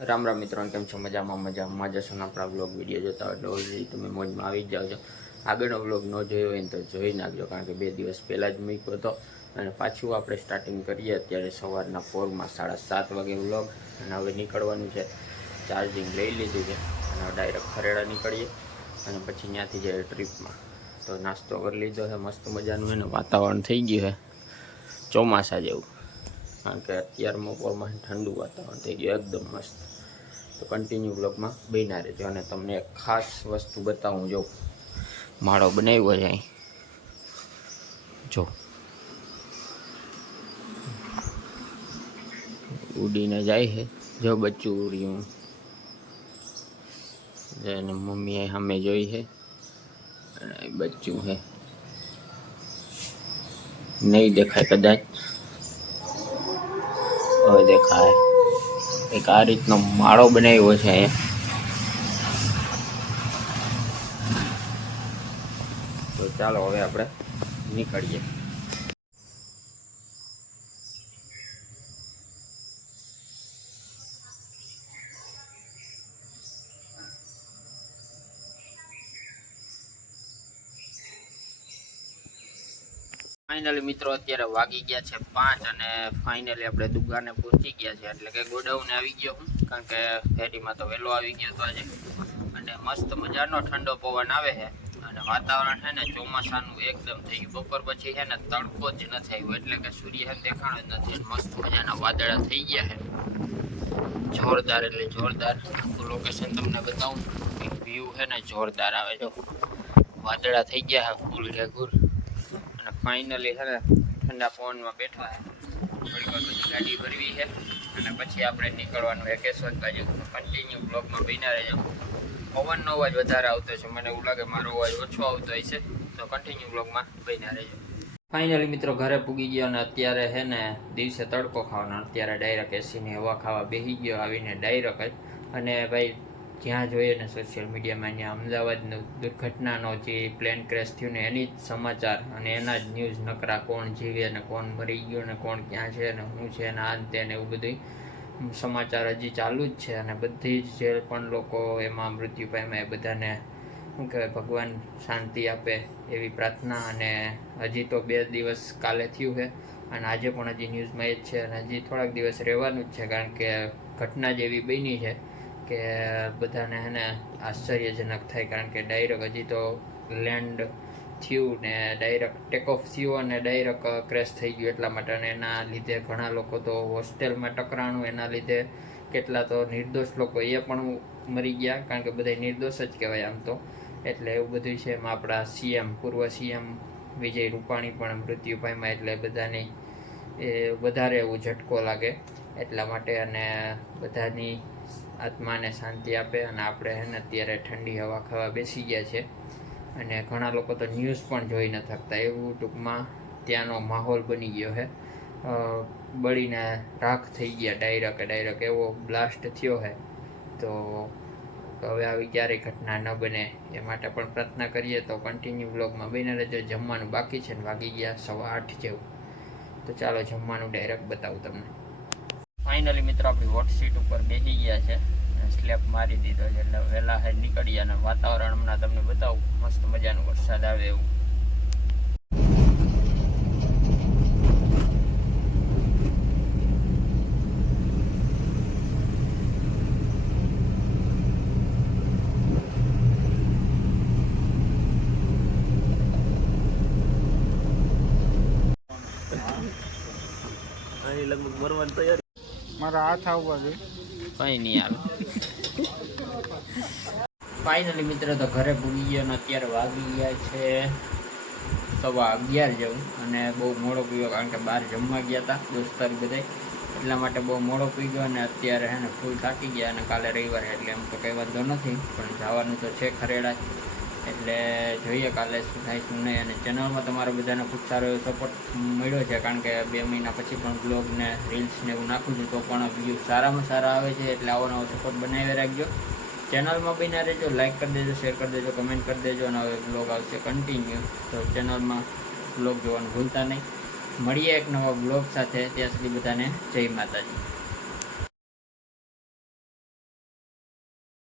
રામ રામ મિત્રો, કેમ છો? મજામાં જશો ને? આપણા બ્લોગ વિડીયો જોતા હોય એટલે ઓલરેડી તમે મોજમાં આવી જ જાઓ છો. આગળનો બ્લોગ ન જોયો હોય ને તો જોઈ નાખજો, કારણ કે 2 દિવસ પહેલાં જ મૂક્યો હતો. અને પાછું આપણે સ્ટાર્ટિંગ કરીએ અત્યારે સવારના પોરમાં 7:30 વાગે બ્લોગ. અને હવે નીકળવાનું છે, ચાર્જિંગ લઈ લીધું છે અને ડાયરેક્ટ ખરેડા નીકળીએ અને પછી ત્યાંથી જઈએ ટ્રીપમાં. તો નાસ્તો કરી લીધો છે, મસ્ત મજાનું એનું વાતાવરણ થઈ ગયું છે ચોમાસા જેવું, કારણ કે અત્યારમાં પોરમાં ઠંડુ વાતાવરણ થઈ ગયું એકદમ મસ્ત. તો કન્ટિન્યુ બ્લોગમાં બન્યા રહેજો. અને તમને એક ખાસ વસ્તુ બતાવું, જો માળો બનાવ્યો છે અહીં, જો ઉડીને જાય છે, જો બચ્ચું ઉડ્યું. એને મમ્મીએ સામે જોઈ છે અને બચ્ચું છે, નહીં દેખાય કદાચ, હવે દેખાય. એક આ રીતનો માળો બનાવ્યો છે અહીંયા. તો ચાલો હવે આપણે નીકળીએ. ફાઇનલી મિત્રો અત્યારે વાગી ગયા છે 5 અને ફાઇનલી આપણે દુકાને પહોંચી ગયા છે, એટલે કે ગોડાઉને આવી ગયો હું, કારણ કે ફેરીમાં તો વહેલો આવી ગયો હતો આજે. અને મસ્ત મજાનો ઠંડો પવન આવે છે અને વાતાવરણ છે ને ચોમાસાનું એકદમ થઈ ગયું. બપોર પછી છે ને તડકો જ નથી આવ્યો, એટલે કે સૂર્ય દેખાણો જ નથી. મસ્ત મજાના વાદળા થઈ ગયા છે, જોરદાર એટલે જોરદાર. આખું લોકેશન તમને બતાવું, વ્યૂ છે ને જોરદાર આવે. જો વાદળા થઈ ગયા છે ફૂલ ઘેઘુર. અને ફાઇનલી છે ને ઠંડા પવનમાં બેઠા છે. થોડી વાર પછી ગાડી ભરવી છે અને પછી આપણે નીકળવાનું છે કેશોદ બાજુ. કન્ટિન્યુ બ્લોગમાં બન્યા રહેજો. પવનનો અવાજ વધારે આવતો છે, મને એવું લાગે મારો અવાજ ઓછો આવતો હોય છે, તો કન્ટિન્યુ બ્લોગમાં બન્યા રહેજો. ફાઇનલી મિત્રો ઘરે પૂગી ગયો અને અત્યારે છે ને દિવસે તડકો ખાવાનો, અત્યારે ડાયરેક્ટ એસીની હવા ખાવા બેસી ગયો આવીને ડાયરેક્ટ જ. અને ભાઈ જ્યાં જોઈએ ને સોશિયલ મીડિયામાં અહીંયા અમદાવાદનું દુર્ઘટનાનો જે પ્લેન ક્રેશ થયું ને એની જ સમાચાર અને એના જ ન્યૂઝ નકરા. કોણ જીવે ને કોણ મરી ગયું ને કોણ ક્યાં છે ને શું છે ને આ તે ને એવું બધું સમાચાર હજી ચાલુ જ છે. અને બધી જ જે પણ લોકો એમાં મૃત્યુ પામ્યા એ બધાને શું કહેવાય, ભગવાન શાંતિ આપે એવી પ્રાર્થના. અને હજી તો 2 દિવસ કાલે થયું છે અને આજે પણ હજી ન્યૂઝમાં એ જ છે અને હજી થોડાક દિવસ રહેવાનું જ છે, કારણ કે ઘટના જ એવી બની છે કે બધાને હે ને આશ્ચર્યજનક થાય. કારણ કે ડાયરેક્ટ હજી તો લેન્ડ થયું ને ડાયરેક્ટ ટેક ઓફ થયું અને ડાયરેક્ટ ક્રેશ થઈ ગયું, એટલા માટે. અને એના લીધે ઘણા લોકો તો હોસ્ટેલમાં ટકરાણું, એના લીધે કેટલા તો નિર્દોષ લોકો એ પણ મરી ગયા, કારણ કે બધા નિર્દોષ જ કહેવાય આમ તો. એટલે એવું બધું છે. એમાં આપણા પૂર્વ સીએમ વિજય રૂપાણી પણ મૃત્યુ પામ્યા, એટલે બધાની એ વધારે એવું ઝટકો લાગે એટલા માટે. અને બધાની આત્માને શાંતિ આપે. અને આપણે હે ને અત્યારે ઠંડી હવા ખાવા બેસી ગયા છે અને ઘણા લોકો તો ન્યૂઝ પણ જોઈ ન શકતા, એવું ટૂંકમાં ત્યાંનો માહોલ બની ગયો છે. બળીને રાખ થઈ ગયા ડાયરેક્ટ એવો બ્લાસ્ટ થયો છે. તો હવે આવી ક્યારેય ઘટના ન બને એ માટે પણ પ્રાર્થના કરીએ. તો કન્ટિન્યુ બ્લોગમાં બને રહેજો. જમવાનું બાકી છે ને વાગી ગયા 8:15 જેવું. તો ચાલો જમવાનું ડાયરેક્ટ બતાવું તમને. ફાઇનલી મિત્રો આપણી હોટ સીટ ઉપર બેસી ગયા છે, સ્લેબ મારી દીધો છે, એટલે વહેલા હાઈ નીકળ્યા. અને વાતાવરણ હમણાં તમને બતાવું, મસ્ત મજાનો વરસાદ આવે એવું. લગભગ મરવાની તૈયારી. મારા હાથ આવવા દે, કઈ નહીં આવે. ફાઇનલી મિત્રો તો ઘરે ભૂગી ગયો અને અત્યારે વાગી ગયા છે 11:15 જેવું. અને બહુ મોડો પીયો, કારણ કે બહાર જમવા ગયા હતા દોસ્તાર બધા, એટલા માટે બહુ મોડો પી ગયો. અને અત્યારે હે ને ફૂલ થાકી ગયા. અને કાલે રવિવાર એટલે એમ તો કંઈ વાંધો નથી, પણ જવાનું તો છે ખરેડા, એટલે જોઈએ કાલે શું થાય શું નહીં. અને ચેનલમાં તમારા બધાને ખૂબ સારો એવો સપોર્ટ મળ્યો છે, કારણ કે 2 મહિના પછી પણ બ્લોગ ને રીલ્સ ને એવું નાખું છું તો પણ વ્યૂ સારામાં સારા આવે છે. એટલે આવો નવો સપોર્ટ બનાવી રાખજો. ચેનલમાં બન્યા રહેજો, લાઇક કરી દેજો, શેર કરી દેજો, કમેન્ટ કરી દેજો. અને હવે બ્લોગ આવશે કન્ટિન્યુ, તો ચેનલમાં બ્લોગ જોવાનું ભૂલતા નહીં. મળીએ એક નવા બ્લોગ સાથે, ત્યાં સુધી બધાને જય માતાજી.